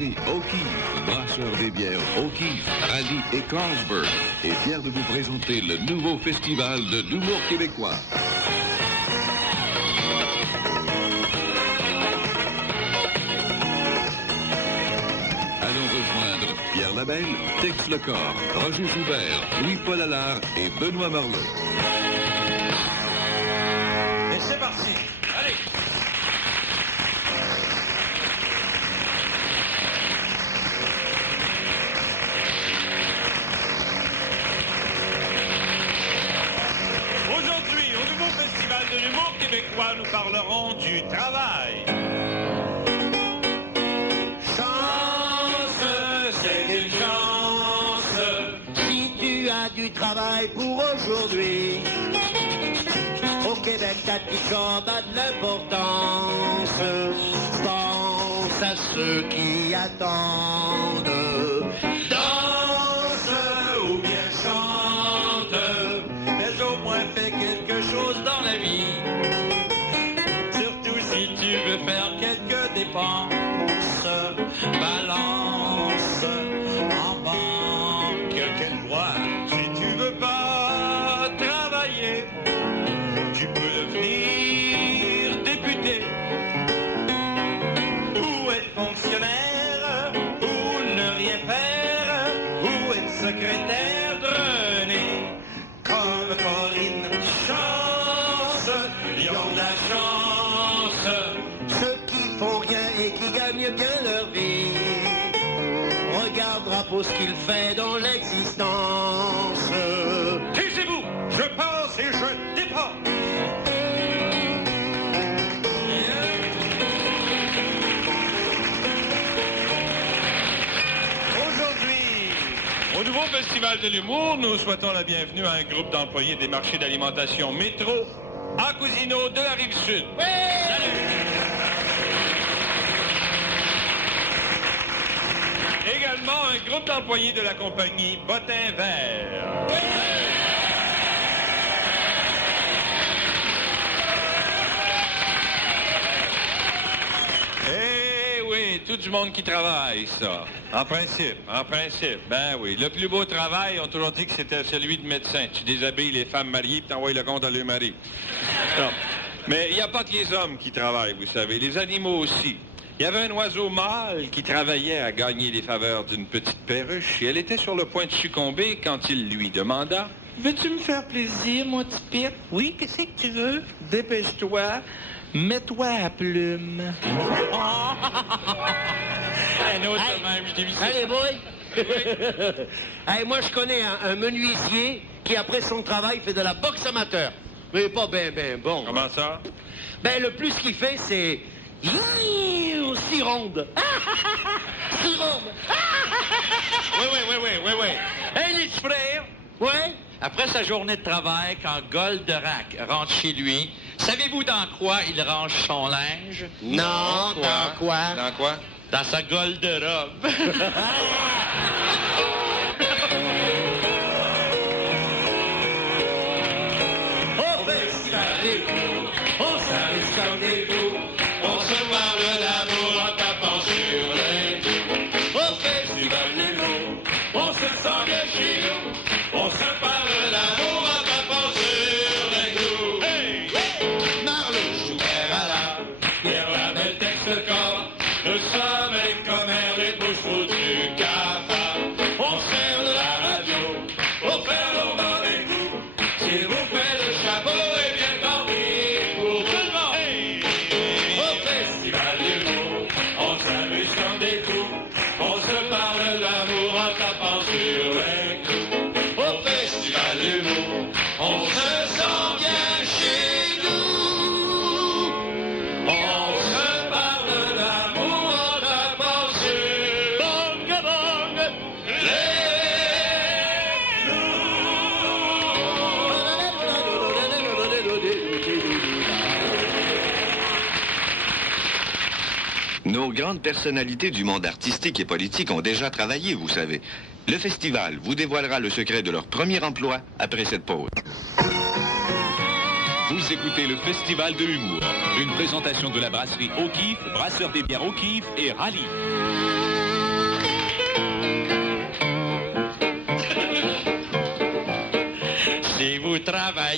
brasserie O'Keeffe, brasseur des bières O'Keeffe, Rally et Carlsberg, est fier de vous présenter le nouveau festival de l'humour québécois. Allons rejoindre Pierre Labelle, Tex Lecor, Roger Joubert, Louis-Paul Allard et Benoît Marleau. Et c'est parti. Allez. Aujourd'hui, au nouveau Festival de l'humour québécois, nous parlerons du travail. Chance, c'est une chance. Si tu as du travail pour aujourd'hui, au Québec, ta petite jambe a de l'importance. Pense à ceux qui attendent. Danse ou bien chante, mais au moins fais quelque chose dans la vie. Surtout si tu veux faire quelques dépenses. Balance en banque, quelle loi. Si tu veux pas travailler, tu peux devenir député ou être fonctionnaire ou ne rien faire ou être secrétaire de René comme Corinne. Chance, ils ont de la chance. Ceux qui font rien et qui gagnent bien leur vie. Regarde Drapeau ce qu'il fait dans l'existence. Taisez-vous, je pense et je dépense. Aujourd'hui, au nouveau Festival de l'humour, nous souhaitons la bienvenue à un groupe d'employés des marchés d'alimentation Métro à Cousineau de la Rive-Sud. Salut! Également un groupe d'employés de la compagnie Bottin Vert. Eh oui, tout du monde qui travaille, ça. En principe, ben oui. Le plus beau travail, on a toujours dit que c'était celui de médecin. Tu déshabilles les femmes mariées et t'envoies le compte à leur mari. Non. Mais il n'y a pas que les hommes qui travaillent, vous savez. Les animaux aussi. Il y avait un oiseau mâle qui travaillait à gagner les faveurs d'une petite perruche et elle était sur le point de succomber quand il lui demanda « Veux-tu me faire plaisir, mon petit pit? »« Oui, qu'est-ce que tu veux? »« Dépêche-toi, mets-toi à plume. » Un autre Hey, même, je t'ai vu ça. Allez, boy! Hey, moi, je connais un menuisier qui, après son travail, fait de la boxe amateur. Mais pas ben bon. Comment ça? Ben, le plus qu'il fait, c'est... Six rondes. Six rondes. Oui. Hey, les frères, Ouais? après sa journée de travail, quand Goldorak rentre chez lui, savez-vous dans quoi il range son linge? Non, dans quoi? Dans quoi? Dans sa golde-robe. Au festival des fous, on s'amuse comme des fous. On se parle d'amour en tapant sur les joues. Au festival des fous, On se sent bien chez nous. On se parle d'amour en tapant sur les joues. Hey! Marlot, Joubert à la... Pierre Labelle, Tex Lecor, nous sommes les commères, les bouches du cafard. On sert de la radio pour faire nos mauvais coups. S'il vous plaît, le chapeau est bien tendu pour tout le monde. Hey! Au festival du jour, on s'amuse comme des fous. On se parle d'amour en tapant sur les coups. Au festival du jour, on se sent bien chez nous. On se parle d'amour en tapant sur bong bong Nos grandes personnalités du monde artistique et politique ont déjà travaillé, vous savez. Le festival vous dévoilera le secret de leur premier emploi après cette pause. Vous écoutez le Festival de l'humour, une présentation de la brasserie O'Keeffe, brasseur des bières O'Keeffe et Rally.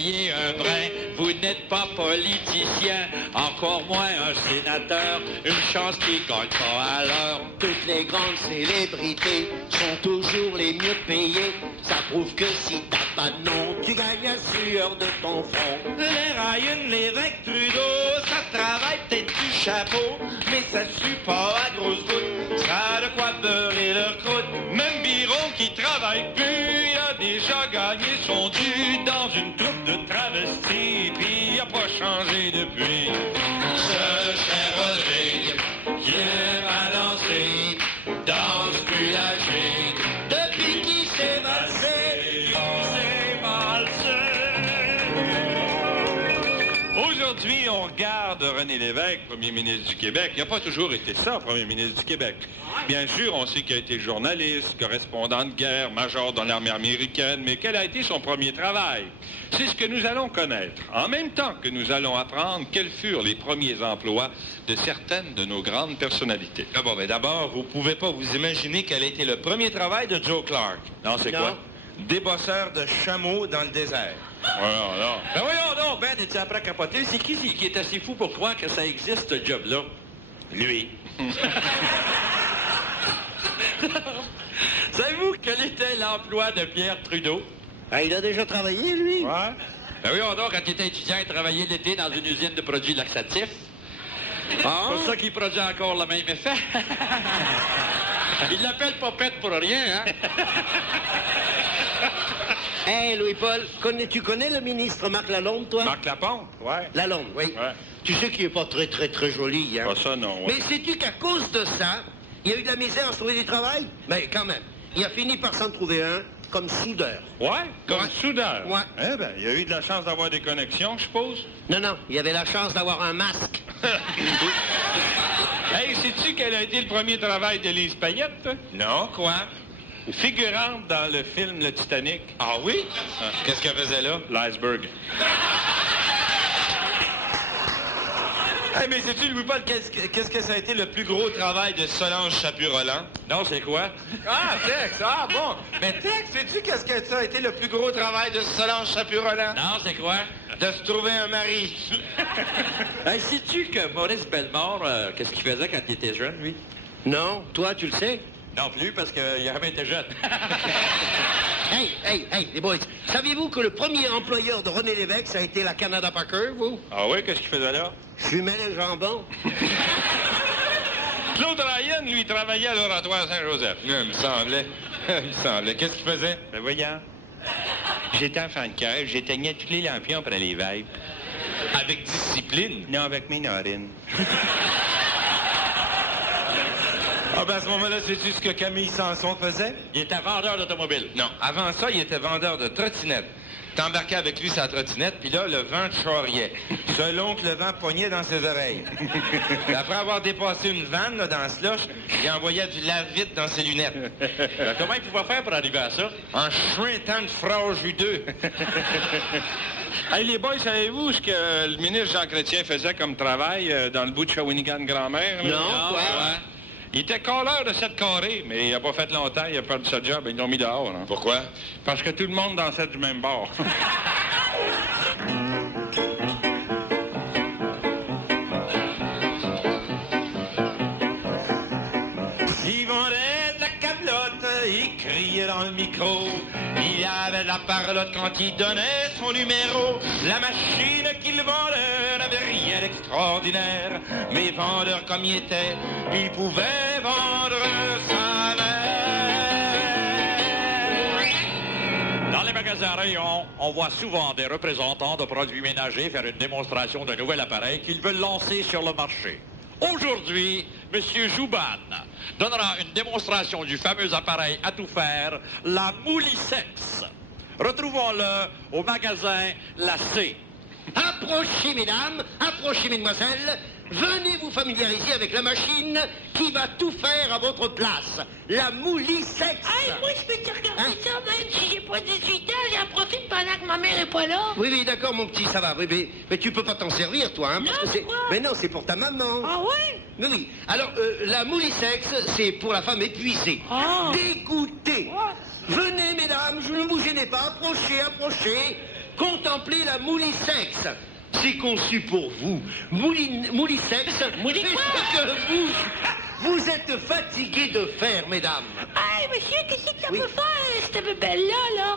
travailler un brin. Vous n'êtes pas politicien, encore moins un sénateur. Une chance qui gagne pas à l'heure. Toutes les grandes célébrités sont toujours les mieux payées. Ça prouve que si t'as pas de nom, tu gagnes la sueur de ton front. Les Ryan, l'évêque Trudeau, ça travaille peut-être du chapeau, mais ça suit pas à grosse goutte. Ça a de quoi beurrer leur croûte. Même Biron qui travaille plus, il a déjà gagné son dû dans une troupe de travestis, puis il a pas changé depuis. Ce cher Rodrigue, qui aime à danser, danse plus la gigue, depuis qu'il s'est valsé, C'est malsain. Aujourd'hui, on regarde René Lévesque, premier ministre du Québec. Il n'a pas toujours été ça, premier ministre du Québec. Bien sûr, on sait qu'il a été journaliste, correspondant de guerre, major dans l'armée américaine, mais quel a été son premier travail? C'est ce que nous allons connaître. En même temps que nous allons apprendre quels furent les premiers emplois de certaines de nos grandes personnalités. Ah bon, mais d'abord, vous pouvez pas vous imaginer quel a été le premier travail de Joe Clark. Non, c'est Non. quoi? Débosseur de chameaux dans le désert. Alors, non. Ben voyons donc, Ben, es-tu après à capoter? C'est qui est assez fou pour croire que ça existe, ce job-là? Lui. Savez-vous quel était l'emploi de Pierre Trudeau? Ah, il a déjà travaillé, lui? Ouais? Ben oui, donc, quand il était étudiant, il travaillait l'été dans une usine de produits laxatifs. Ah? C'est pour ça qu'il produit encore le même effet. Il l'appelle Popette pour rien, hein? Hé, Louis-Paul, tu connais le ministre Marc Lalonde, toi? Marc Lapompe? Ouais. Lalonde, oui. Ouais. Tu sais qu'il est pas très, très, très joli, hein? Pas ça, non. Ouais. Mais sais-tu qu'à cause de ça, il y a eu de la misère à se trouver du travail? Mais quand même, il a fini par s'en trouver un comme soudeur. Ouais? Comme Ouais. soudeur? Ouais. Eh ben, il a eu de la chance d'avoir des connexions, je suppose. Non, non, il avait la chance d'avoir un masque. Hey, sais-tu quel a été le premier travail d'Élise Payette? Non, quoi? Figurante dans le film Le Titanic. Ah oui? Qu'est-ce qu'elle faisait là? L'iceberg. Eh, mais sais-tu, Louis-Paul, qu'est-ce que ça a été le plus gros travail de Solange Chaput-Roland? Non, c'est quoi? Ah, Tex, ah bon. Mais Tex, sais-tu qu'est-ce que ça a été le plus gros travail de Solange Chaput-Roland? Non, c'est quoi? De se trouver un mari. Hey, sais-tu que Maurice Bellemare, qu'est-ce qu'il faisait quand il était jeune, lui? Non, toi, tu le sais? Non plus, parce qu'il a jamais été jeune. Hey, les boys, saviez-vous que le premier employeur de René Lévesque, ça a été la Canada Packer, vous? Ah oui, qu'est-ce qu'il faisait là? Fumait les jambons. Claude Ryan, lui, travaillait à l'Oratoire Saint-Joseph. Il me semblait. Il me semblait. Qu'est-ce qu'il faisait? Ben voyons. J'étais enfant de cœur, j'éteignais tous les lampions après les veilles. Avec discipline. Non, avec mes narines. Ah ben à ce moment-là, sais-tu ce que Camille Sanson faisait? Il était vendeur d'automobile. Non, avant ça, il était vendeur de trottinettes. T'embarquais avec lui sa trottinette, puis là, le vent te charriait. Selon que le vent pognait dans ses oreilles. Puis après avoir dépassé une vanne là, dans ce slush, il envoyait du lave-vite dans ses lunettes. Ben, comment il pouvait faire pour arriver à ça? En chuintant de frage hudeux. Hey, les boys, savez-vous ce que le ministre Jean Chrétien faisait comme travail dans le bout de Shawinigan-Grand-Mère? là? Non, quoi? ouais. Il était colleur de 7 carrés, mais il a pas fait longtemps, il a perdu sa job et ils l'ont mis dehors. Hein. Pourquoi? Parce que tout le monde dansait du même bord. Il vendait de la camelote, il criait dans le micro. Il avait de la parlotte quand il donnait son numéro. La machine qu'il vendait n'avait rien d'extraordinaire. Mais vendeur comme il était, il pouvait vendre sa mère. Dans les magasins rayons, on voit souvent des représentants de produits ménagers faire une démonstration d'un nouvel appareil qu'ils veulent lancer sur le marché. Aujourd'hui, M. Jouban donnera une démonstration du fameux appareil à tout faire, la Moulisex. Retrouvons-le au magasin La C. Approchez, mesdames, approchez, mesdemoiselles. Venez vous familiariser avec la machine qui va tout faire à votre place. La Moulisex. Ah, moi, je peux te regarder Hein? ça, même si j'ai pas 18 ans, j'en profite pendant que ma mère est pas là. Oui, d'accord, mon petit, ça va. Oui, mais tu peux pas t'en servir, toi, hein, parce Non, que c'est... pourquoi? Mais non, c'est pour ta maman. Ah ouais? Oui. Alors, la Moulisex, c'est pour la femme épuisée. Ah. Dégoûtée. Ah. Venez, mesdames, je ne vous gênez pas. Approchez. contemplez la moulissex. C'est conçu pour vous. Moulissex, c'est ce que vous êtes fatigué de faire, mesdames. Hey, monsieur, qu'est-ce que ça Oui. peut faire, cette bébelle-là, là?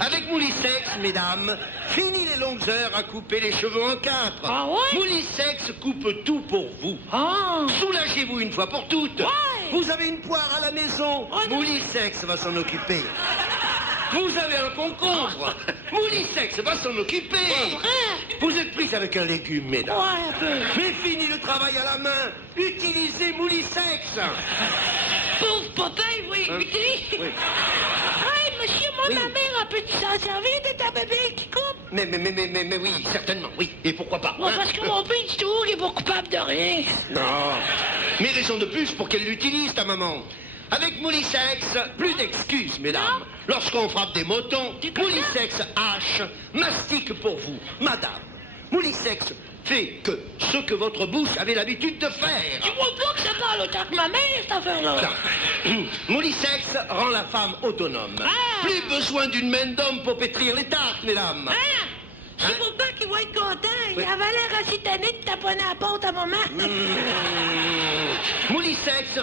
Avec Moulissex, mesdames, fini les longues heures à couper les cheveux en quatre. Ah ouais? Moulissex coupe tout pour vous. Ah! Soulagez-vous une fois pour toutes. Ouais. Vous avez une poire à la maison. Oh, non. Moulissex va s'en occuper. Vous avez un concombre. Moulissex va s'en occuper. Vrai? Vous êtes prise avec un légume, mesdames. Ouais, un peu. Mais fini le travail à la main. Utilisez Moulissex. Pauvre Popeye, oui, utilise. oui. Hey, monsieur, moi, Oui. ma mère, a peut-tu s'en servir de ta bébelle qui coupe? Mais oui, certainement, oui. Et pourquoi pas? Moi, hein? parce que mon père dit toujours qu'il est pas coupable de rien. Non. Mais raison de plus pour qu'elle l'utilise, ta maman. Avec Moulissex, plus d'excuses, mesdames. Non. Lorsqu'on frappe des motons, Tu comprends? Moulissex hache, mastique pour vous. Madame, Moulissex fait que ce que votre bouche avait l'habitude de Tu faire. vois pas que ça parle autant que ma mère, cette affaire-là? Non. Moulissex rend la femme autonome. Ah. Plus besoin d'une main d'homme pour pétrir les tartes, mesdames. Hein? C'est Hein? pour pas qu'il va être content. Il Oui. avait l'air assez tanné de taponner à la porte à maman. Moulissex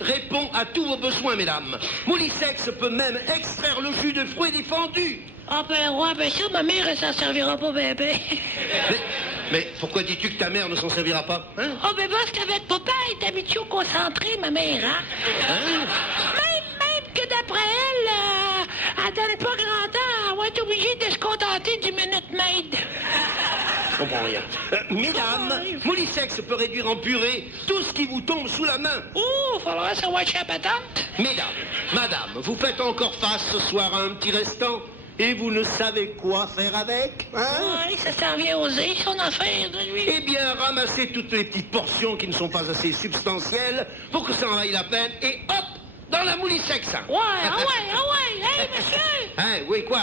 répond à tous vos besoins, mesdames. Moulissex peut même extraire le jus de fruits défendus. Ah ben ouais, ben ça, ma mère, elle s'en servira pas bébé. Mais pourquoi dis-tu que ta mère ne s'en servira pas, hein? Ah ben parce qu'avec papa, elle est habituée au concentré, ma mère, hein? Même que d'après elle, elle donne pas grand temps, elle va être obligée de se contenter du Minute Maid. Je comprends rien. Mesdames, Moulissex peut réduire en purée tout ce qui vous tombe sous la main. Ouh, faudra savoir chez la patente. Mesdames, madame, vous faites encore face ce soir à un petit restant et vous ne savez quoi faire avec, hein? Ouais, ça s'en vient oser, son affaire, de lui. Eh bien, ramassez toutes les petites portions qui ne sont pas assez substantielles pour que ça en vaille la peine et hop, dans la Moulissex. Ouais, hey, monsieur! Hein, oui, quoi?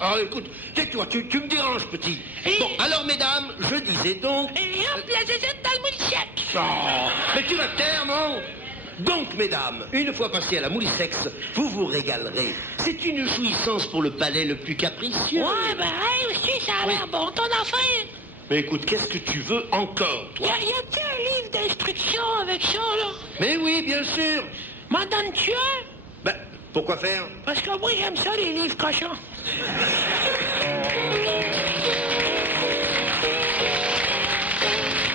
Alors, écoute, tais-toi, tu me déranges, petit. Et- Bon, alors, mesdames, je disais donc... Et hop, la zézette dans le moulichette. Oh, mais tu vas te taire, non? Donc, mesdames, une fois passé à la Moulissex, vous vous régalerez. C'est une jouissance pour le palais le plus capricieux. Ouais, ben, hey, monsieur, ça a l'air Oui. bon, ton affaire. Mais écoute, qu'est-ce que tu veux encore, toi? Y a-t-il un livre d'instructions avec ça, là? Mais oui, bien sûr. M'en donnes-tu un? Ben, pourquoi faire? Parce que moi, j'aime ça, les livres cochons.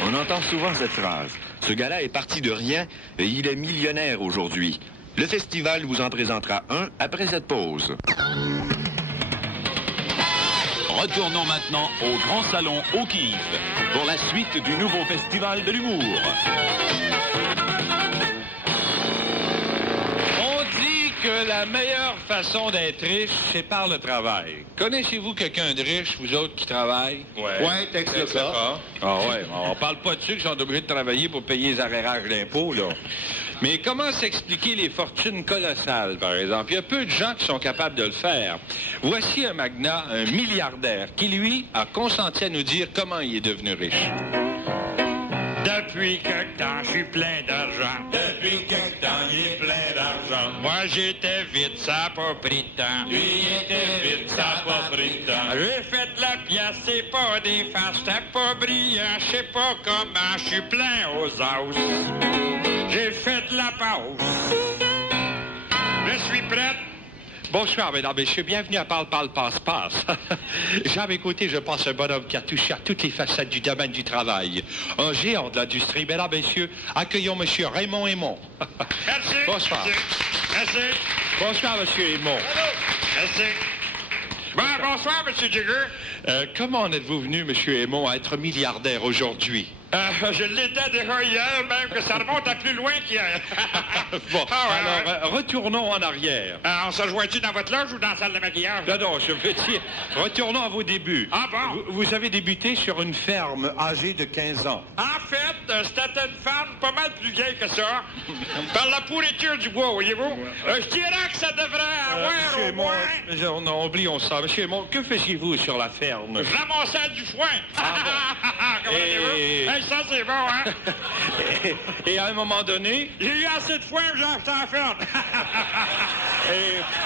On entend souvent cette phrase. Ce gars-là est parti de rien et il est millionnaire aujourd'hui. Le festival vous en présentera un après cette pause. Retournons maintenant au Grand Salon O'Keeffe pour la suite du nouveau festival de l'humour. On dit que la meilleure façon d'être riche, c'est par le travail. Connaissez-vous quelqu'un de riche, vous autres qui travaillent? Ouais, texte le cas. Ah ouais, on parle pas de ceux qui sont obligés de travailler pour payer les arrérages d'impôts, là. Mais comment s'expliquer les fortunes colossales, par exemple? Il y a peu de gens qui sont capables de le faire. Voici un magnat, un milliardaire, qui, lui, a consenti à nous dire comment il est devenu riche. Depuis quelque temps, je suis plein d'argent. Depuis quelque temps, il est plein d'argent. Moi, j'étais vite, ça a pas pris de temps. Lui, il était vite, ça a pas pris de temps. J'ai fait la pièce, c'est pas des faces, c'était pas brillant, je sais pas comment, je suis plein aux os. J'ai fait la pause. Je suis prête. Bonsoir, mesdames, messieurs. Bienvenue à Parle, Passe. J'ai à mes côtés, je pense, un bonhomme qui a touché à toutes les facettes du domaine du travail. Un géant de l'industrie. Mesdames, messieurs, accueillons monsieur Raymond Aymon. Merci. Bonsoir. Merci. Bonsoir, monsieur Aymon. Merci. Bon, bonsoir, M. Jigger. Comment en êtes-vous venu, monsieur Aymon, à être milliardaire aujourd'hui? Je l'étais déjà hier, même que ça remonte à plus loin qu'hier. Bon, Ah ouais, alors, retournons en arrière. On se joint-tu dans votre loge ou dans la salle de maquillage? Non, je veux dire, retournons à vos débuts. Ah bon? Vous avez débuté sur une ferme âgée de 15 ans. En fait, c'était une femme pas mal plus vieille que ça. Par la pourriture du bois, voyez-vous. Je dirais que ça devrait avoir Monsieur au Aymon, moins... non, oublions ça. Monsieur Aymon, que faisiez-vous sur la ferme? Je ramassais du foin. Comprenez-vous? Et- Hey, ça, c'est bon, hein? Et à un moment donné, J'ai eu assez de foin, j'ai acheté en ferme.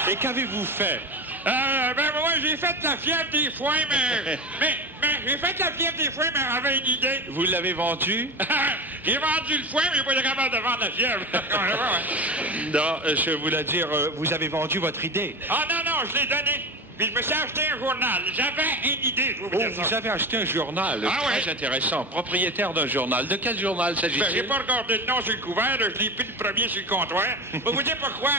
et qu'avez-vous fait? Ben moi, j'ai fait la fièvre des foins, mais j'ai fait la fièvre des foins, mais j'avais une idée. Vous l'avez vendu? J'ai vendu le foin, mais j'ai pas été capable de vendre la fièvre. Non, je voulais dire, vous avez vendu votre idée. Ah non, je l'ai donné. Puis je me suis acheté un journal. J'avais une idée, je vous dire ça. Vous avez acheté un journal. Ah, très ouais. intéressant. Propriétaire d'un journal. De quel journal s'agit-il? Ben, j'ai pas regardé le nom sur le couvert, je l'ai pris le premier sur le comptoir. Je vais vous dire pourquoi.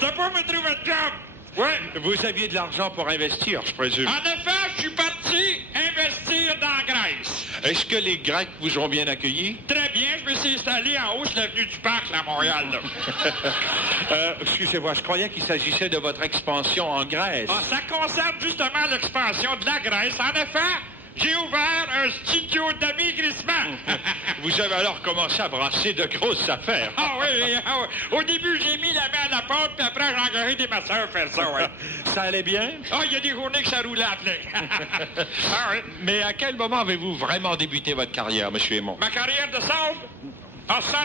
C'est pas me trouver de job. Ouais. Vous aviez de l'argent pour investir, je présume. En effet, je suis parti investir dans la Grèce. Est-ce que les Grecs vous ont bien accueilli? Très bien, je me suis installé en haut sur l'avenue du Parc, là, à Montréal. Là. Excusez-moi, je croyais qu'il s'agissait de votre expansion en Grèce. Ah, ça concerne justement l'expansion de la Grèce. En effet, j'ai ouvert un studio d'amaigrissement. Vous avez alors commencé à brasser de grosses affaires. Ah oui. Au début, j'ai mis la main à la pâte, puis après, j'ai engagé des masseurs à faire ça, ouais. Ça allait bien? Ah, il y a des journées que ça roulait à plein. Ah oui. Mais à quel moment avez-vous vraiment débuté votre carrière, M. Aymon? Ma carrière de sable? Ah, ça,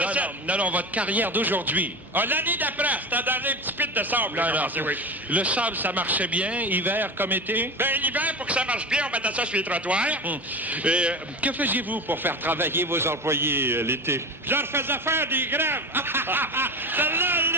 Non, votre carrière d'aujourd'hui. Ah, l'année d'après, c'était dans les petits pits de sable. Non, j'ai non. commencé, oui. Le sable, ça marchait bien, hiver comme été? Ben, l'hiver, pour que ça marche bien, on mettait ça sur les trottoirs. Et que faisiez-vous pour faire travailler vos employés l'été? Je leur faisais faire des grèves. Celle-là, elle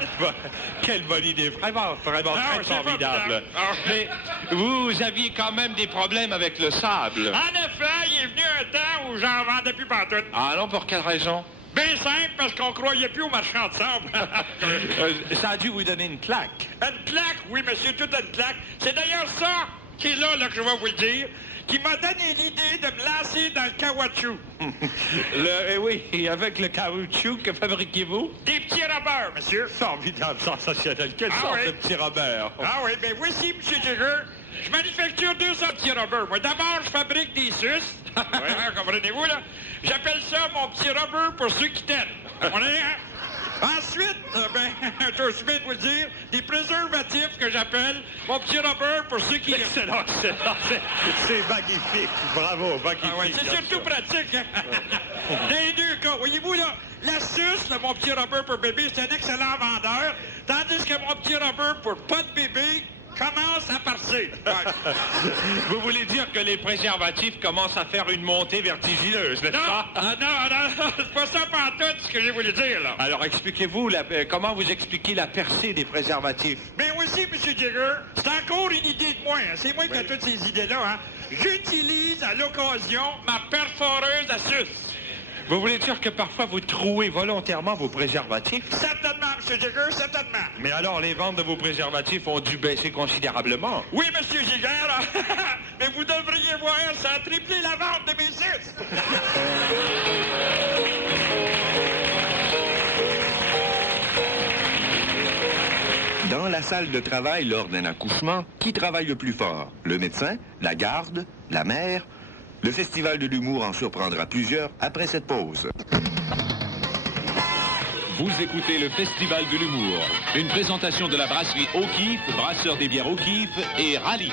est bonne. Quelle bonne idée. Vraiment Ah, très c'est formidable. formidable. Ah. Mais vous aviez quand même des problèmes avec le sable. En effet, il est venu un temps où j'en vendais plus pantoute. Ah non, pour quelle raison? Bien simple, parce qu'on croyait plus aux marchands de sable. Ça a dû vous donner une claque. Une claque, oui, monsieur, toute une claque. C'est d'ailleurs ça qui est là, que je vais vous le dire, qui m'a donné l'idée de me lancer dans le caoutchouc. Oui, et avec le caoutchouc, que fabriquez-vous? Des petits robbers, monsieur. Formidable, sensationnel. Quelle Ah sorte oui. de petit Robert? Ah oui, ben voici, monsieur Jigger. Je manufacture 200 petits robbers. Moi, d'abord, je fabrique des suces. Comprenez-vous, là? J'appelle ça mon petit rubber pour ceux qui t'aiment. On est, hein? Ensuite, je suis bien de vous le dire, des préservatifs que j'appelle mon petit rubber pour ceux qui... Excellent. C'est magnifique. Bravo, magnifique. Ah ouais, c'est surtout pratique, hein? Dans les deux cas, voyez-vous, là, la suce, là, mon petit rubber pour bébé, c'est un excellent vendeur, tandis que mon petit rubber pour pas de bébé commence à partir. Ouais. Vous voulez dire que les préservatifs commencent à faire une montée vertigineuse, n'est-ce pas? Non, c'est pas ça pantoute ce que j'ai voulu dire, là. Alors, expliquez-vous, comment vous expliquez la percée des préservatifs? Ben aussi, M. Jigger, c'est encore une idée de moi. Hein. C'est moi qui ai toutes ces idées-là. Hein. J'utilise à l'occasion ma perforeuse à suce. Vous voulez dire que parfois vous trouez volontairement vos préservatifs? Certainement, M. Jigger, certainement. Mais alors, les ventes de vos préservatifs ont dû baisser considérablement. Oui, M. Jigger, mais vous devriez voir, ça a triplé la vente de mes suces. Dans la salle de travail lors d'un accouchement, qui travaille le plus fort? Le médecin? La garde? La mère? Le Festival de l'humour en surprendra plusieurs après cette pause. Vous écoutez le Festival de l'humour, une présentation de la brasserie O'Keeffe, brasseur des bières O'Keeffe et Rallye.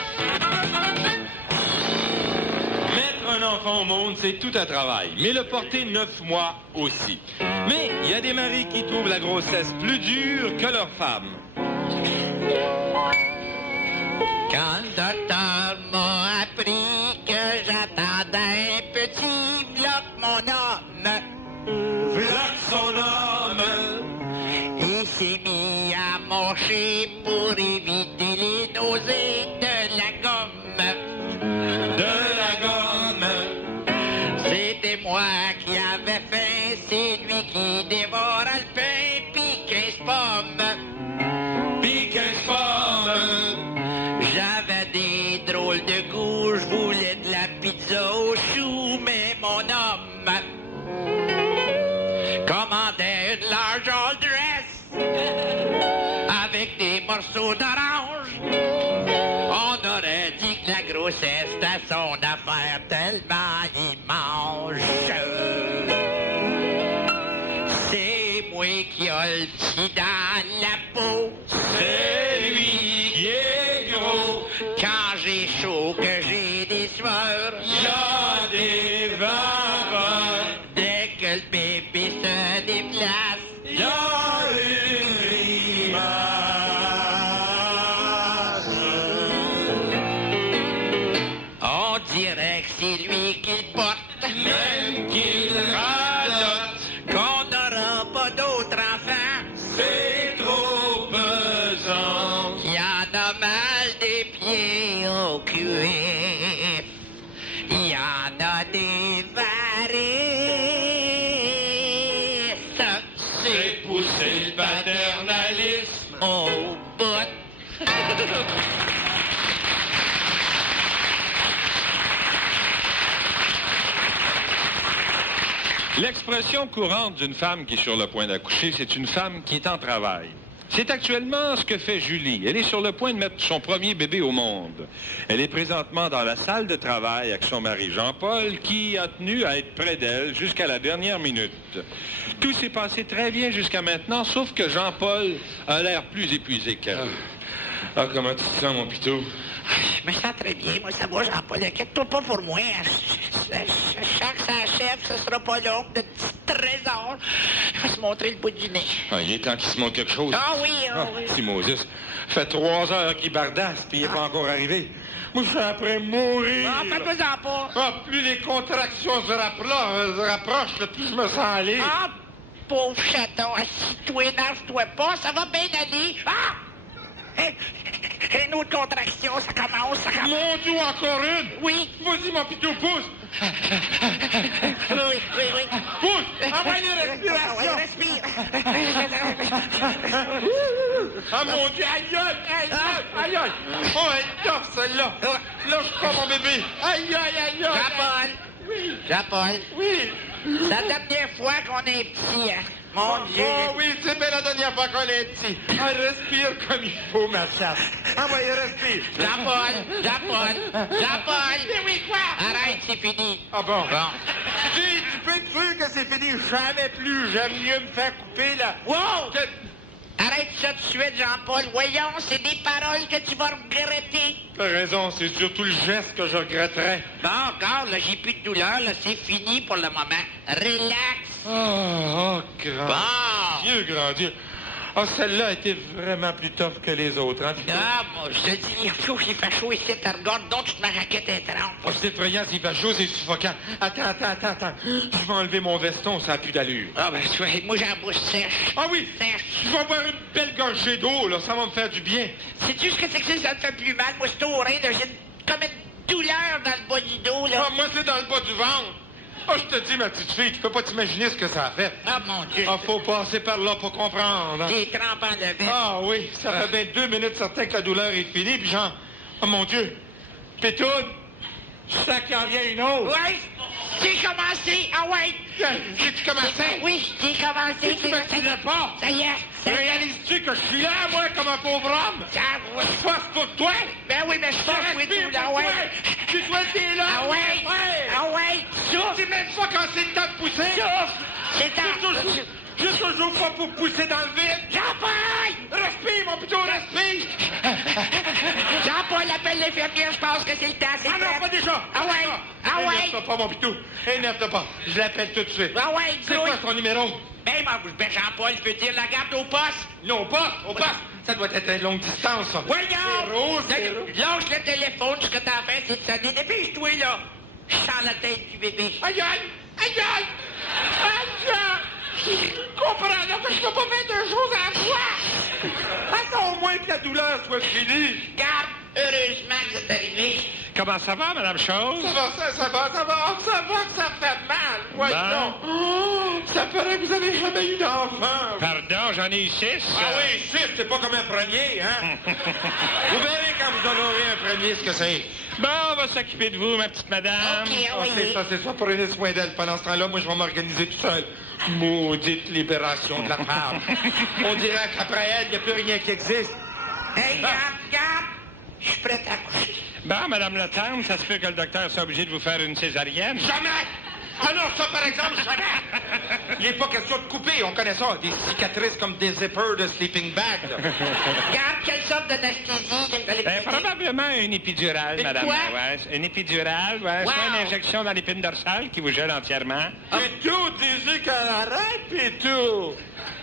Mettre un enfant au monde, c'est tout un travail, mais le porter 9 mois aussi. Mais il y a des maris qui trouvent la grossesse plus dure que leur femme. Quand le docteur m'a appris que j'attendais un petit bloc, mon homme, Bloque son homme. il s'est mis à marcher pour éviter les nausées de la gomme. De la gomme. C'était moi qui avais faim, c'est lui qui dévore le pain, pis 15 pommes. Puis 15 pommes. J'avais des drôles de goût, je voulais de la pizza au chou, mais mon homme commandait une large all dress avec des morceaux d'orange. On aurait dit que la grossesse était son affaire tellement il mange. C'est moi qui a le petit dans la peau. C'est lui qui est gros. Quand j'ai chaud, que j'ai des sueurs, Il y a des vapeurs. dès que le bébé se déplace, Il y a une rime. c'est lui qui le porte. Même qu'il radote, Qu'on n'aura pas d'autres enfants. c'est trop pesant. Il y en a mal des pieds au cuir. Il y en a des varices. C'est pousser le paternalisme. Au bout. L'expression courante d'une femme qui est sur le point d'accoucher, c'est une femme qui est en travail. C'est actuellement ce que fait Julie. Elle est sur le point de mettre son premier bébé au monde. Elle est présentement dans la salle de travail avec son mari Jean-Paul, qui a tenu à être près d'elle jusqu'à la dernière minute. Tout s'est passé très bien jusqu'à maintenant, sauf que Jean-Paul a l'air plus épuisé qu'elle. Ah, comment tu te sens, mon pitou? Je me sens très bien, moi, ça va, Jean-Paul. Inquiète-toi pas pour moi. Je sens que ça achève, ce sera pas long. De petits trésors. Il va se montrer le bout du nez. Ah, il est temps qu'il se montre quelque chose. Ah oui, ah oui. Si Moses, fait 3 heures qu'il bardasse, puis il est pas encore arrivé. Moi, je suis après mourir. Ah, faites-moi-en pas. Ah, plus les contractions se rapprochent, plus je me sens aller. Ah, pauvre chaton, assis-toi, nage-toi pas, ça va bien aller. Ah! Une autre contraction, ça commence. Mon Dieu, encore une! Oui. Vas-y, mon pitou, pousse! Oui. Pousse! Envoie les respirations! Ah, mon Dieu, aïe, aïe! Oh, elle est tough, celle-là! Lâche pas, mon bébé! Aïe! Jean-Paul. Oui! Jean-Paul. Oui! C'est la dernière fois qu'on est petit, hein. Mon Dieu. Oh oui, c'est bien la dernière fois qu'on est petit. Ah, respire comme il faut, ma chatte. Envoyez, respire. Jean-Paul. Oui, quoi? Arrête, c'est fini. Ah bon? Tu peux être sûr que c'est fini. Jamais plus. J'aime mieux me faire couper la... Wow! Arrête ça tout de suite, Jean-Paul. Voyons, c'est des paroles que tu vas regretter. T'as raison, c'est surtout le geste que je regretterais. Bon, regarde, là, j'ai plus de douleur, là, c'est fini pour le moment. Relax. Oh, grand Bon. Dieu, grand Dieu. Ah, celle-là a été vraiment plus tough que les autres, hein? Ah, moi, je te dis, il fait chaud ici, regarde donc toute ma raquette est trempe. Oh, c'est effrayant, s'il fait chaud, c'est suffocant. Attends. Je vais enlever mon veston, ça a plus d'allure. Ah, ben, moi, j'ai la bouche sèche. Ah oui! Sèche. Je vais boire une belle gorgée d'eau, là, ça va me faire du bien. Sais-tu ce que c'est que ça me fait plus mal? Moi, c'est au rein, là, j'ai comme une douleur dans le bas du dos, là. Ah, moi, c'est dans le bas du ventre. Ah, je te dis, ma petite fille, tu peux pas t'imaginer ce que ça a fait. Ah, mon Dieu. Ah, faut passer par là pour comprendre. J'ai trempé en le Ah oui, ça fait bien 2 minutes certain que la douleur est finie, puis genre, oh mon Dieu, Pétoune, je sens qu'il en vient une autre. Ouais, j'ai commencé. Ah ouais. J'ai-tu commencé? Oui, j'ai commencé. Tu me tirais pas. Ça y est. Réalises-tu que je suis là, moi, comme un pauvre homme? Ça va. Je passe pour toi. Ben oui, mais je pense que tout là, ouais. C'est toi qui es là. Ah ouais. Ah ouais. Tu sais même pas quand c'est le temps de pousser. C'est J'ai toujours pas pour pousser dans le vide. Jean-Paul! Respire, mon pitou, respire. Jean-Paul appelle l'infirmière, je pense que c'est le temps. Ah non, pas déjà. Ah ouais. Ah ouais. Énerve-toi pas, mon pitou. Énerve-toi pas. Je l'appelle tout de suite. Ah ouais. C'est quoi ton numéro? Ben Jean-Paul veut dire la garde au poste. Non, au poste. Ça doit être à longue distance, ça. Voyons! Zéro. Lâche le téléphone, ce que t'as fait, c'est de sonner. Dépêche-toi, là. Je sens la tête du bébé. Aïe! Je comprends là que je peux pas faire 2 choses à la fois. Attends au moins que la douleur soit finie. Garde, heureusement que c'est arrivé. Comment ça va, Madame Chose? Ça va, ça fait mal. Voyons. Oh, ça paraît que vous avez jamais eu d'enfant. Pardon, j'en ai eu 6. Ah oui, 6, c'est pas comme un premier, hein? Vous verrez quand vous en aurez un premier ce que c'est. Bon, on va s'occuper de vous, ma petite madame. OK, Ah, oui. c'est ça. Prenez soin d'elle. Pendant ce temps-là, moi, je vais m'organiser tout seul. Maudite libération de la femme. On dirait qu'après elle, il n'y a plus rien qui existe. Hey, garde. Je suis prête à coucher. Bon, Madame la tante, ça se peut que le docteur soit obligé de vous faire une césarienne. Jamais! Ah non, ça, par exemple, jamais! Il n'est pas question de couper, on connaît ça. Des cicatrices comme des zippers de sleeping bag. là. Garde, quelle sorte d'anesthésie? Probablement une épidurale, Une madame. quoi? Ouais, une épidurale, ouais. Wow. C'est une injection dans l'épine dorsale qui vous gèle entièrement. Pétou, dis-y qu'elle arrête, Pétou!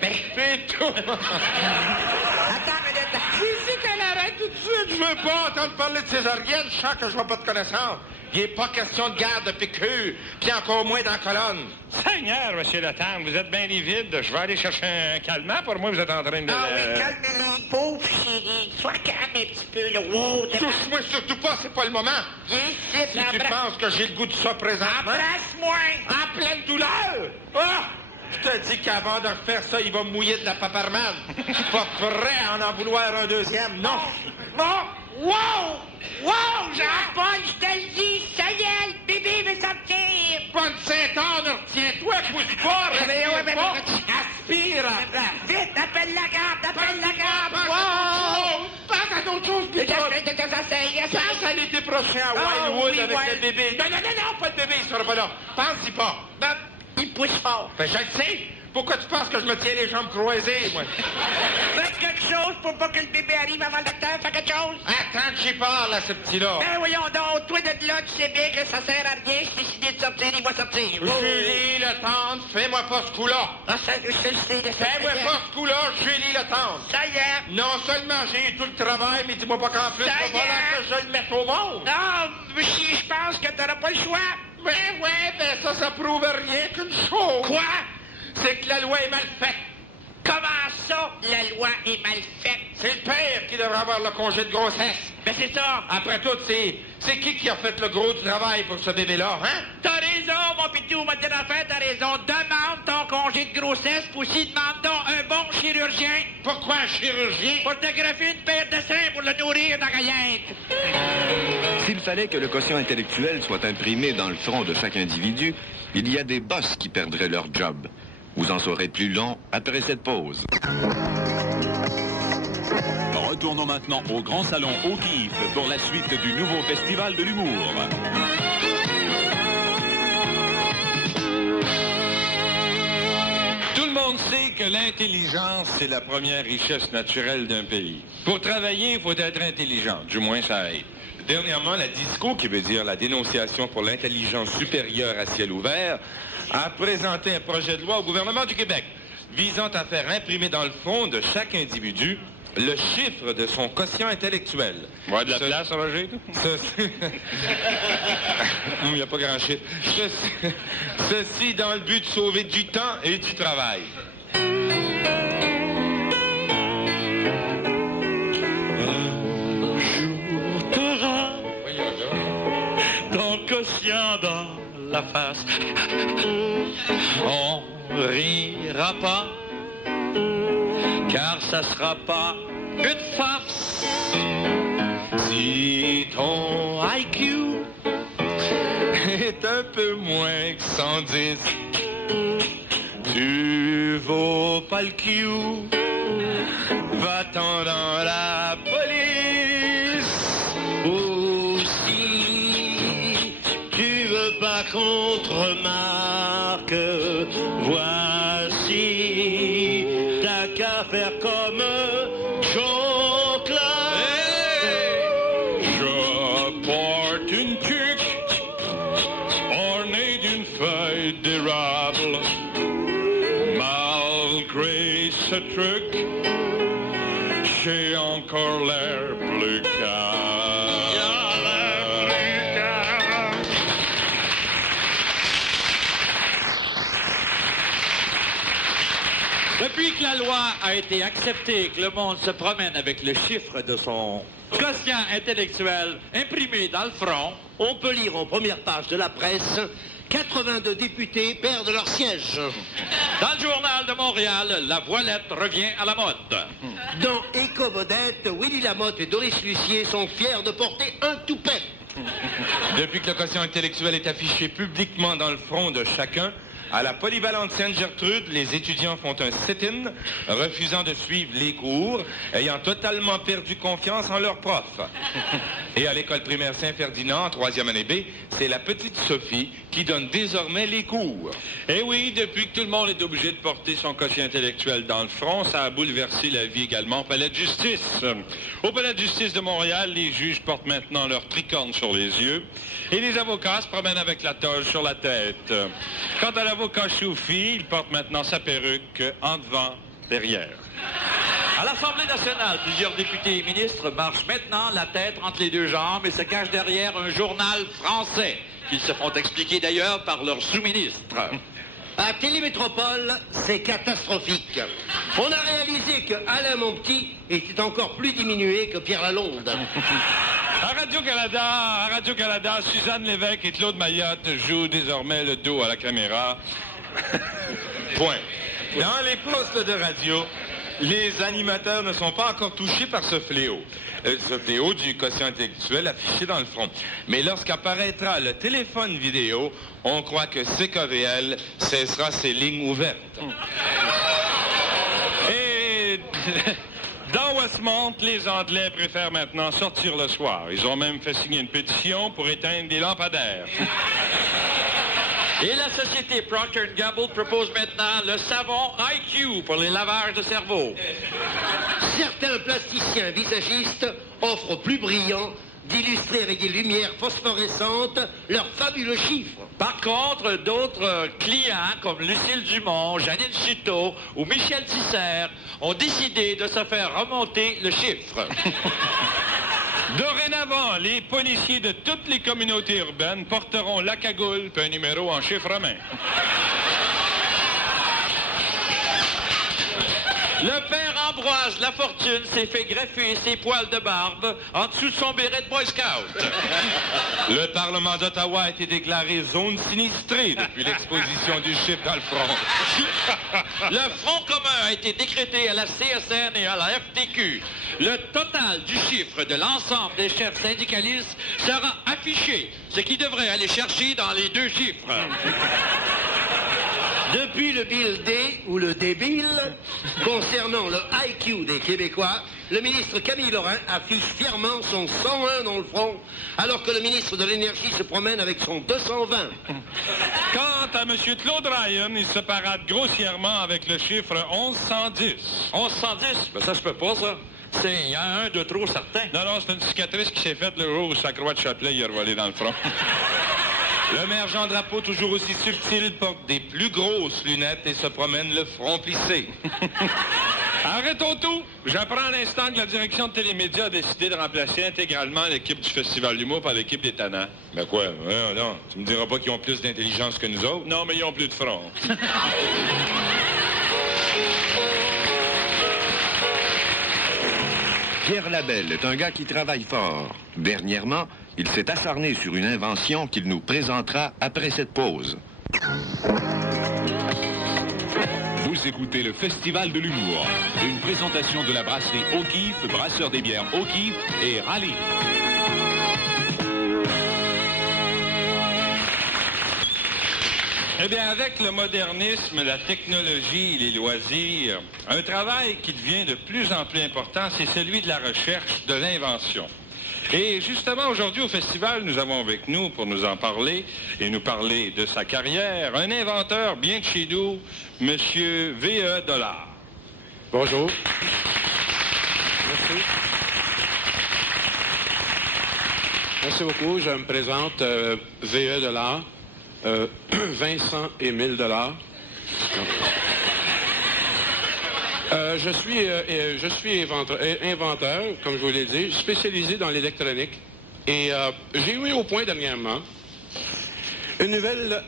Mais, Pétou! attends une minute. Dis-y qu'elle arrête tout de suite! suite, je veux pas entendre parler de césarienne, je sens que je vois pas de connaissance. Il n'est pas question de garde de piqûre, puis encore moins dans la colonne. Seigneur, monsieur Latendre, vous êtes bien livide. Je vais aller chercher un calmant. Pour moi, vous êtes en train de... Ah oui, calmez-les, pauvre chérie. Sois calme un petit peu, là. Wow, Touche-moi surtout pas, c'est pas le moment. viens ici, Si tu penses que j'ai le goût de ça présentement... embrasse-moi. En pleine douleur! Ah! Je te dis qu'avant de refaire ça, il va me mouiller de la paparmane. Pas prêt à en vouloir un deuxième, non! Bon, wow! Wow, Jean-Paul, je te le dis, ça y est, le bébé veut sortir. Bonne Saint-Anne, retiens-toi, pousse pas, respire pas, aspire! Vite, appelle la garde, appelle la garde. Wow! Pense à d'autres choses, J'essaie putain! de t'essayer. Pense à l'été prochain à Ah, Wildwood oui, avec ouais. le bébé. Non, pas le bébé, il sera pas là. Pense-y pas. Ben, il pousse fort. Ben, je le sais. Pourquoi tu penses que je me tiens les jambes croisées, moi? Faites quelque chose pour pas que le bébé arrive avant le docteur. Fais quelque chose. Attends que j'y parle à ce petit-là. Ben voyons donc, toi de là, tu sais bien que ça sert à rien. Si décidé de sortir, il va sortir. Julie Le Tendre, fais-moi pas ce coup-là. Ah, ça, je le sais. Fais-moi pas ce coup-là, Julie Le Tendre. Ça y est. Non seulement j'ai eu tout le travail, mais dis-moi pas qu'en plus, Ça il va y est. falloir que je le mette au monde. Non, si je pense que t'auras pas le choix. Ben ça prouve rien qu'une chose. Quoi? C'est que la loi est mal faite. Comment ça, la loi est mal faite? C'est le père qui devrait avoir le congé de grossesse. Ben c'est ça. Après tout, c'est qui a fait le gros du travail pour ce bébé-là, hein? T'as raison, mon pitou, m'a dit l'affaire, t'as raison. Demande ton congé de grossesse, puis aussi demande donc un bon chirurgien Pourquoi un chirurgien? pour te greffer une paire de seins pour le nourrir dans la gaillette. S'il fallait que le quotient intellectuel soit imprimé dans le front de chaque individu, il y a des boss qui perdraient leur job. Vous en saurez plus long après cette pause. Retournons maintenant au Grand Salon au Kif pour la suite du nouveau Festival de l'humour. Tout le monde sait que l'intelligence, c'est la première richesse naturelle d'un pays. Pour travailler, il faut être intelligent. Du moins, ça aide. Dernièrement, la DISCO, qui veut dire la dénonciation pour l'intelligence supérieure à ciel ouvert, a présenté un projet de loi au gouvernement du Québec visant à faire imprimer dans le front de chaque individu le chiffre de son quotient intellectuel. Ouais, de la place, Roger? Il n'y a pas grand chiffre. Ceci dans le but de sauver du temps et du travail. Ton quotient dans la face. On rira pas, car ça sera pas une farce. Si ton IQ Est un peu moins que 110. Tu vaux pas le Q. Va-t'en dans la police. Ou si tu veux pas qu'on te remarque, voici, t'as qu'à faire comme Jean Claude. Je porte une tuque ornée d'une feuille d'érable. Malgré ce truc, j'ai encore l'air plus calme. Depuis que la loi a été acceptée et que le monde se promène avec le chiffre de son quotient intellectuel imprimé dans le front, On peut lire en première page de la presse, 82 députés perdent leur siège. dans le journal de Montréal, la voilette revient à la mode. Dans Éco-Modette, Willy Lamotte et Doris Lucier sont fiers de porter un toupet. Depuis que le quotient intellectuel est affiché publiquement dans le front de chacun, à la polyvalente Sainte-Gertrude, les étudiants font un sit-in, refusant de suivre les cours, ayant totalement perdu confiance en leurs profs. Et à l'école primaire Saint-Ferdinand, en 3e année B, c'est la petite Sophie qui donne désormais les cours. Eh oui, depuis que tout le monde est obligé de porter son quotient intellectuel dans le front, ça a bouleversé la vie également au Palais de justice. Au Palais de justice de Montréal, les juges portent maintenant leur tricorne sur les yeux et les avocats se promènent avec la toge sur la tête. Quant à l'avocat Choufi, il porte maintenant sa perruque en devant, derrière. À l'Assemblée nationale, plusieurs députés et ministres marchent maintenant la tête entre les deux jambes et se cachent derrière un journal français, qu'ils se font expliquer d'ailleurs par leur sous-ministre. À Télémétropole, c'est catastrophique. On a réalisé que Alain Monpetit était encore plus diminué que Pierre Lalonde. À Radio-Canada, Suzanne Lévesque et Claude Mayotte jouent désormais le dos à la caméra. Point. Dans les postes de radio, les animateurs ne sont pas encore touchés par ce fléau. Ce fléau du quotient intellectuel affiché dans le front. Mais lorsqu'apparaîtra le téléphone vidéo, on croit que CKVL cessera ses lignes ouvertes. Et dans Westmont, les Anglais préfèrent maintenant sortir le soir. Ils ont même fait signer une pétition pour éteindre des lampadaires. Et la société Procter & Gamble propose maintenant le savon IQ pour les lavages de cerveau. Certains plasticiens visagistes offrent plus brillant d'illustrer avec des lumières phosphorescentes leurs fabuleux chiffres. Par contre, d'autres clients comme Lucille Dumont, Janine Chuteau ou Michel Tisser ont décidé de se faire remonter le chiffre. Dorénavant, les policiers de toutes les communautés urbaines porteront la cagoule puis un numéro en chiffre romain. Le père Ambroise Lafortune s'est fait greffer ses poils de barbe en dessous de son béret de Boy Scout. Le Parlement d'Ottawa a été déclaré zone sinistrée depuis l'exposition du chiffre dans le front. Le Front commun a été décrété à la CSN et à la FTQ. Le total du chiffre de l'ensemble des chefs syndicalistes sera affiché, ce qui devrait aller chercher dans les deux chiffres. Depuis le Bill D, ou le débile, concernant le IQ des Québécois, le ministre Camille Lorrain affiche fièrement son 101 dans le front, alors que le ministre de l'Énergie se promène avec son 220. Quant à M. Claude Ryan, il se parade grossièrement avec le chiffre 1110. 1110? Ben ça se peut pas, ça. Il y a un de trop certain. Non, c'est une cicatrice qui s'est faite le jour où sa croix de Châtelet y a revolé dans le front. Le maire Jean Drapeau, toujours aussi subtil, porte des plus grosses lunettes et se promène le front plissé. Arrêtons tout! J'apprends à l'instant que la direction de Télémédia a décidé de remplacer intégralement l'équipe du Festival d'humour par l'équipe des Tannants. Ben quoi? Non, tu me diras pas qu'ils ont plus d'intelligence que nous autres? Non, mais ils ont plus de front. Pierre Labelle est un gars qui travaille fort. Dernièrement, il s'est acharné sur une invention qu'il nous présentera après cette pause. Vous écoutez le Festival de l'humour, une présentation de la brasserie O'Keeffe, brasseur des bières O'Keeffe et Raleigh. Eh bien, avec le modernisme, la technologie, les loisirs, un travail qui devient de plus en plus important, c'est celui de la recherche, de l'invention. Et justement, aujourd'hui, au festival, nous avons avec nous, pour nous en parler, et nous parler de sa carrière, un inventeur bien de chez nous, M. V.E. Dollard. Bonjour. Merci. Merci beaucoup. Je me présente, V.E. Dollard. Vincent Émile Dollard. Je suis inventeur, comme je vous l'ai dit, spécialisé dans l'électronique. Et j'ai eu au point dernièrement une nouvelle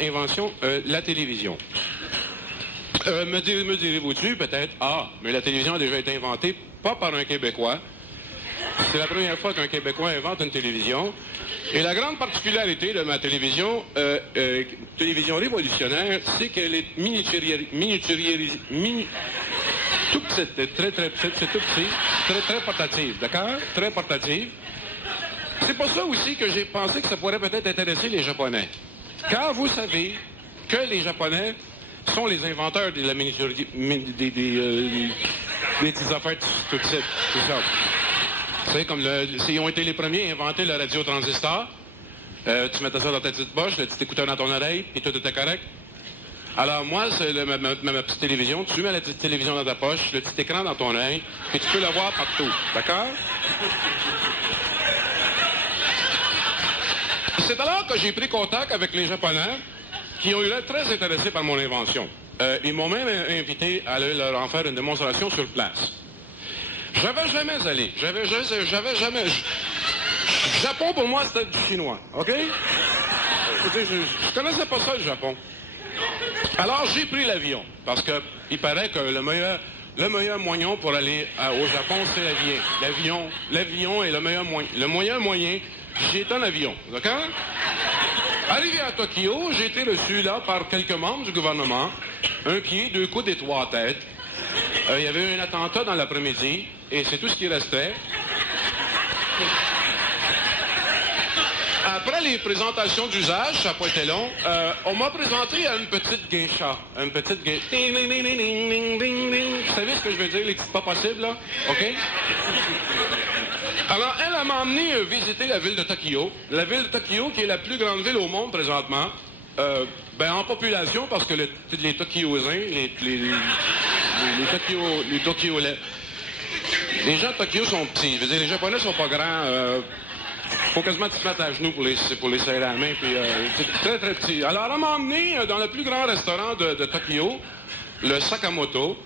invention, la télévision. Me direz-vous dessus, peut-être, mais la télévision a déjà été inventée, pas par un Québécois. C'est la première fois qu'un Québécois invente une télévision. Et la grande particularité de ma télévision, télévision révolutionnaire, c'est qu'elle est tout petite, très petit, très portative, d'accord? Très portative. C'est pour ça aussi que j'ai pensé que ça pourrait peut-être intéresser les Japonais. Car vous savez que les Japonais sont les inventeurs de la des petites affaires toutes petites, tout ça. Vous savez, ils ont été les premiers à inventer le radio-transistor. Tu mettais ça dans ta petite poche, le petit écouteur dans ton oreille, et tout était correct. Alors moi, c'est ma petite télévision. Tu mets la petite télévision dans ta poche, le petit écran dans ton oreille, et tu peux le voir partout. D'accord? C'est alors que j'ai pris contact avec les Japonais qui ont eu l'air très intéressés par mon invention. Ils m'ont même invité à aller leur en faire une démonstration sur place. J'avais jamais allé. J'avais jamais... Japon, pour moi, c'était du chinois, OK? Écoutez, je connaissais pas ça, le Japon. Alors, j'ai pris l'avion, parce que il paraît que le meilleur moyen pour aller au Japon, c'est l'avion. L'avion est le meilleur moyen, j'ai un avion, d'accord? Arrivé à Tokyo, j'ai été reçu là par quelques membres du gouvernement, un pied, 2 coudes et 3 têtes. Il y avait eu un attentat dans l'après-midi, et c'est tout ce qui restait. Après les présentations d'usage, ça n'a pas été long, on m'a présenté à une petite geisha. Une petite geisha. Ding, ding, ding, ding, ding, ding, ding. Vous savez ce que je veux dire, les petits pas possibles, là? OK? Alors, elle m'a emmené visiter la ville de Tokyo. La ville de Tokyo, qui est la plus grande ville au monde présentement. En population, parce que les Tokyoisiens, les Tokyolais, les gens de Tokyo sont petits. Je veux dire, les Japonais sont pas grands. Faut quasiment se mettre à genoux pour les serrer la main. Puis, c'est très, très petit. Alors, elle m'a emmené dans le plus grand restaurant de Tokyo, le Sakamoto.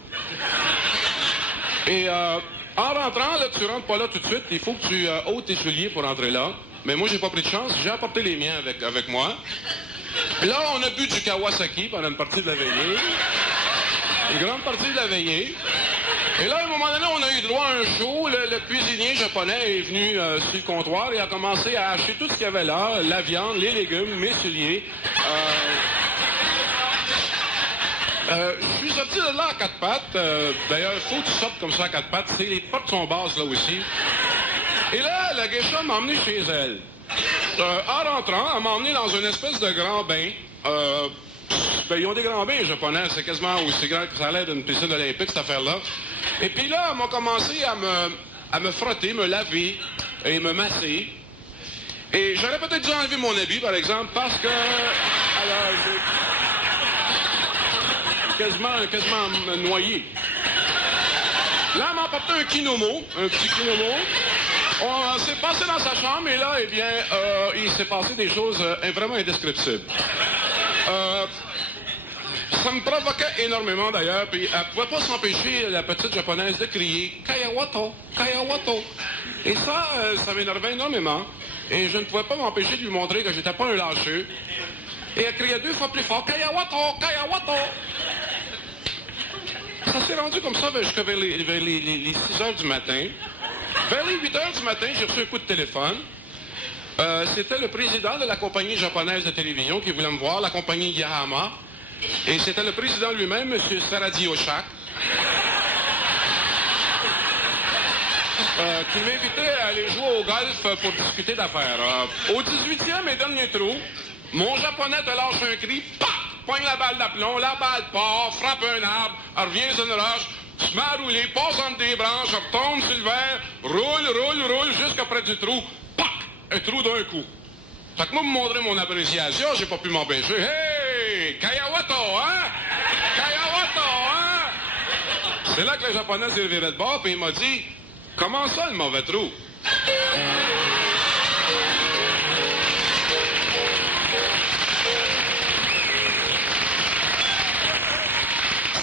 Et en rentrant, là, tu rentres pas là tout de suite. Il faut que tu ôtes tes souliers pour entrer là. Mais moi, j'ai pas pris de chance. J'ai apporté les miens avec moi. Puis là, on a bu du Kawasaki pendant une partie de la veillée. Une grande partie de la veillée. Et là, à un moment donné, on a eu droit à un show. Le cuisinier japonais est venu sur le comptoir et a commencé à acheter tout ce qu'il y avait là. La viande, les légumes, mes souliers. Je suis sorti de là à 4 pattes. D'ailleurs, il faut que tu sortes comme ça à 4 pattes. Les portes sont basses là aussi. Et là, la geisha m'a emmené chez elle. En rentrant, elle m'a emmené dans une espèce de grand bain. Ils ont des grands bains japonais, c'est quasiment aussi grand que ça a l'air d'une piscine olympique, cette affaire-là. Et puis là, elle m'a commencé à me frotter, me laver et me masser. Et j'aurais peut-être dû enlever mon habit, par exemple, parce que... Alors, j'ai quasiment noyé. Là, elle m'a apporté un petit kimono. On s'est passé dans sa chambre et là, eh bien, il s'est passé des choses vraiment indescriptibles. Ça me provoquait énormément d'ailleurs, puis elle ne pouvait pas s'empêcher, la petite japonaise, de crier « Kayawato, Kayawato ». Et ça m'énervait énormément. Et je ne pouvais pas m'empêcher de lui montrer que j'étais pas un lâcheux. Et elle criait 2 fois plus fort « Kayawato, Kayawato ». Ça s'est rendu comme ça jusqu'à vers les 6 heures du matin. Vers les 8 heures du matin, j'ai reçu un coup de téléphone. C'était le président de la compagnie japonaise de télévision qui voulait me voir, la compagnie Yahama. Et c'était le président lui-même, M. Saradi Oshak, qui m'invitait à aller jouer au golf pour discuter d'affaires. Au 18e et dernier trou, mon japonais te lâche un cri, paf! Poigne la balle d'aplomb, la balle part, frappe un arbre, revient sur une roche, se met à rouler, passe entre des branches, retombe sur le verre, roule jusqu'à près du trou, paf! Un trou d'un coup. Fait que moi, me montrer mon appréciation, j'ai pas pu m'empêcher. Hey! Kayawato, hein? Kayawato, hein? C'est là que le japonais s'est viré de bord, puis il m'a dit, comment ça, le mauvais trou?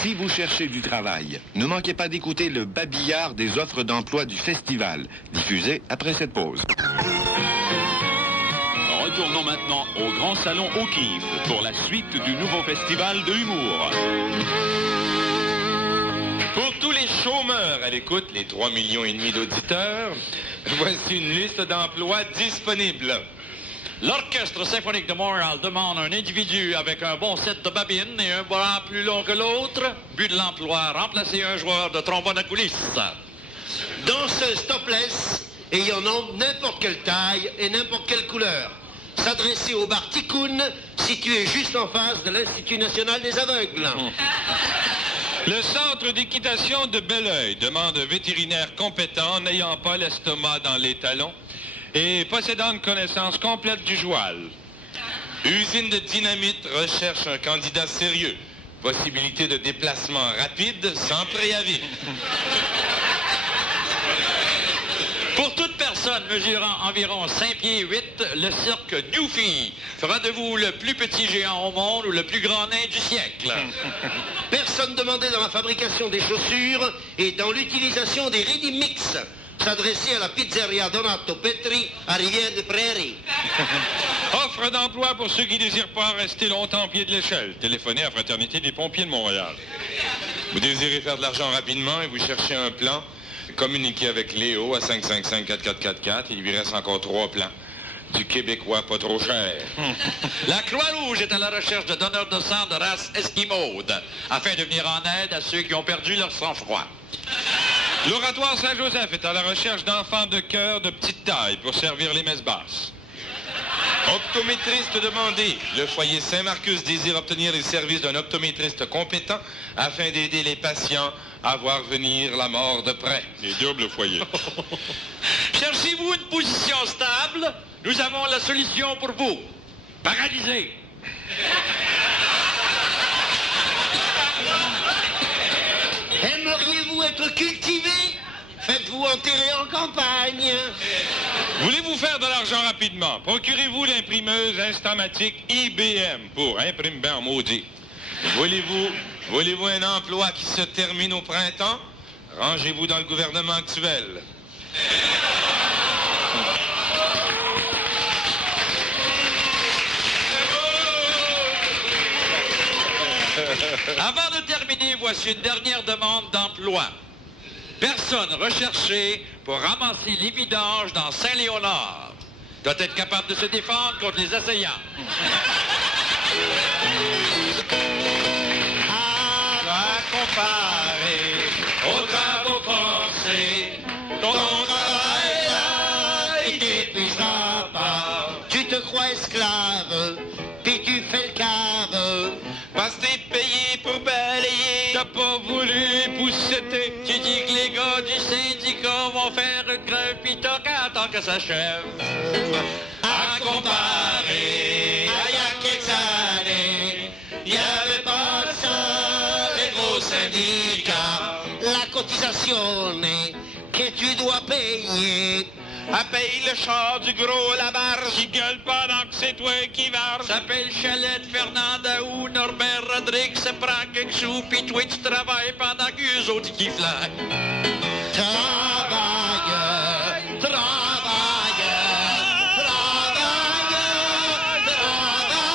Si vous cherchez du travail, ne manquez pas d'écouter le babillard des offres d'emploi du festival, diffusé après cette pause. Retournons maintenant au Grand Salon O'Keeffe pour la suite du nouveau festival de l'humour. Pour tous les chômeurs à l'écoute, les 3,5 millions d'auditeurs, voici une liste d'emplois disponibles. L'Orchestre symphonique de Montréal demande un individu avec un bon set de babines et un bras plus long que l'autre. But de l'emploi, remplacer un joueur de trombone à coulisses. Danseuse topless, ayant n'importe quelle taille et n'importe quelle couleur. S'adresser au bar Ticoun, situé juste en face de l'Institut national des aveugles. Le centre d'équitation de Belleuil demande un vétérinaire compétent n'ayant pas l'estomac dans les talons et possédant une connaissance complète du joual. Usine de dynamite recherche un candidat sérieux. Possibilité de déplacement rapide sans préavis. Pour toute personne personne mesurant environ 5 pieds 8, le cirque Newfie fera de vous le plus petit géant au monde ou le plus grand nain du siècle. Personne demandait dans la fabrication des chaussures et dans l'utilisation des ready mix s'adresser à la pizzeria Donato Petri à Rivière-des-Prairies. Offre d'emploi pour ceux qui ne désirent pas rester longtemps au pied de l'échelle. Téléphonez à Fraternité des pompiers de Montréal. Vous désirez faire de l'argent rapidement et vous cherchez un plan? Communiquez avec Léo à 555-4444. Il lui reste encore 3 plans. Du Québécois pas trop cher. La Croix-Rouge est à la recherche de donneurs de sang de race esquimaude afin de venir en aide à ceux qui ont perdu leur sang-froid. L'Oratoire Saint-Joseph est à la recherche d'enfants de cœur de petite taille pour servir les messes basses. Optométriste demandé. Le foyer Saint-Marcus désire obtenir les services d'un optométriste compétent afin d'aider les patients à voir venir la mort de près. Les doubles foyers. Cherchez-vous une position stable? Nous avons la solution pour vous. Paralysé. Aimeriez-vous être cultivé? Faites-vous enterrer en campagne. Voulez-vous faire de l'argent rapidement? Procurez-vous l'imprimeuse Instamatique IBM pour imprime bien maudit. Voulez-vous un emploi qui se termine au printemps? Rangez-vous dans le gouvernement actuel. Avant de terminer, voici une dernière demande d'emploi. Personne recherchée pour ramasser les vidanges dans Saint-Léonard. Doit être capable de se défendre contre les assaillants. À comparer aux travaux forcés, ton travail là, il t'épuisera pas. Tu te crois esclave, puis tu fais le cave. Parce que t'es payé pour balayer. T'as pas voulu pousseter. Tu dis que les gars du syndicat vont faire une grève pis t'attends que ça achève. À comparer à il y a quelques années, il n'y avait pas ça, les gros syndicats. La cotisation que tu dois payer. À payer le char du gros Labarge. Qui gueule pendant que c'est toi qui varge. S'appelle Chalet, Fernanda ou Norbert Rodrigue, se prend quelques sous, pis toi tu travailles pendant qu'eux autres qui flaquent. Travaille, travaille, travaille, travaille.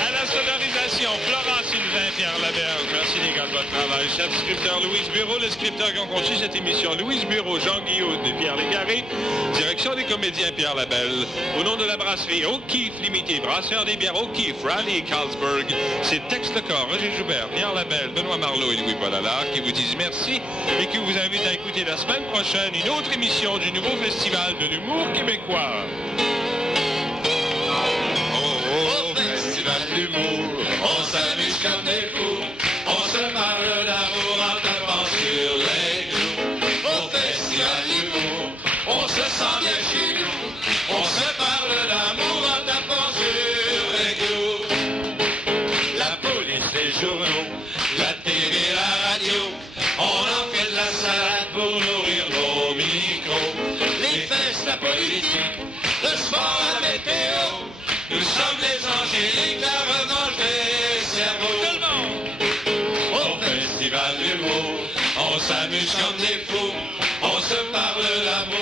À la sonorisation, Florent Sylvain, Pierre Laberge. Merci les gars de votre travail. Chef scripteur Louise Bureau, les scripteurs qui ont conçu cette émission. Louise Bureau, Jean Guillaume et Pierre Légaré. Direction des comédiens Pierre Labelle. Au nom de la brasserie O'Keeffe Limité, brasseur des bières O'Keeffe, Raleigh et Carlsberg, c'est Tex Lecor, Roger Joubert, Pierre Labelle, Benoît Marleau et Louis-Paul Allard qui vous disent merci et qui vous invitent à écouter la semaine prochaine une autre émission du nouveau Festival de l'humour québécois. Au festival d'humour, on s'amuse comme des fous. On se parle d'amour en tapant sur les genoux. Au festival d'humour, on se sent bien chez nous. On se parle d'amour en tapant sur les genoux. La police, les journaux, la télé, la radio, on en fait de la salade pour nourrir nos micros. Les fesses, la politique, le sport, la météo. Nous sommes les angéliques, la revanche des cerveaux. Tout le monde! Au festival d'humour, on s'amuse comme des fous. On se parle d'amour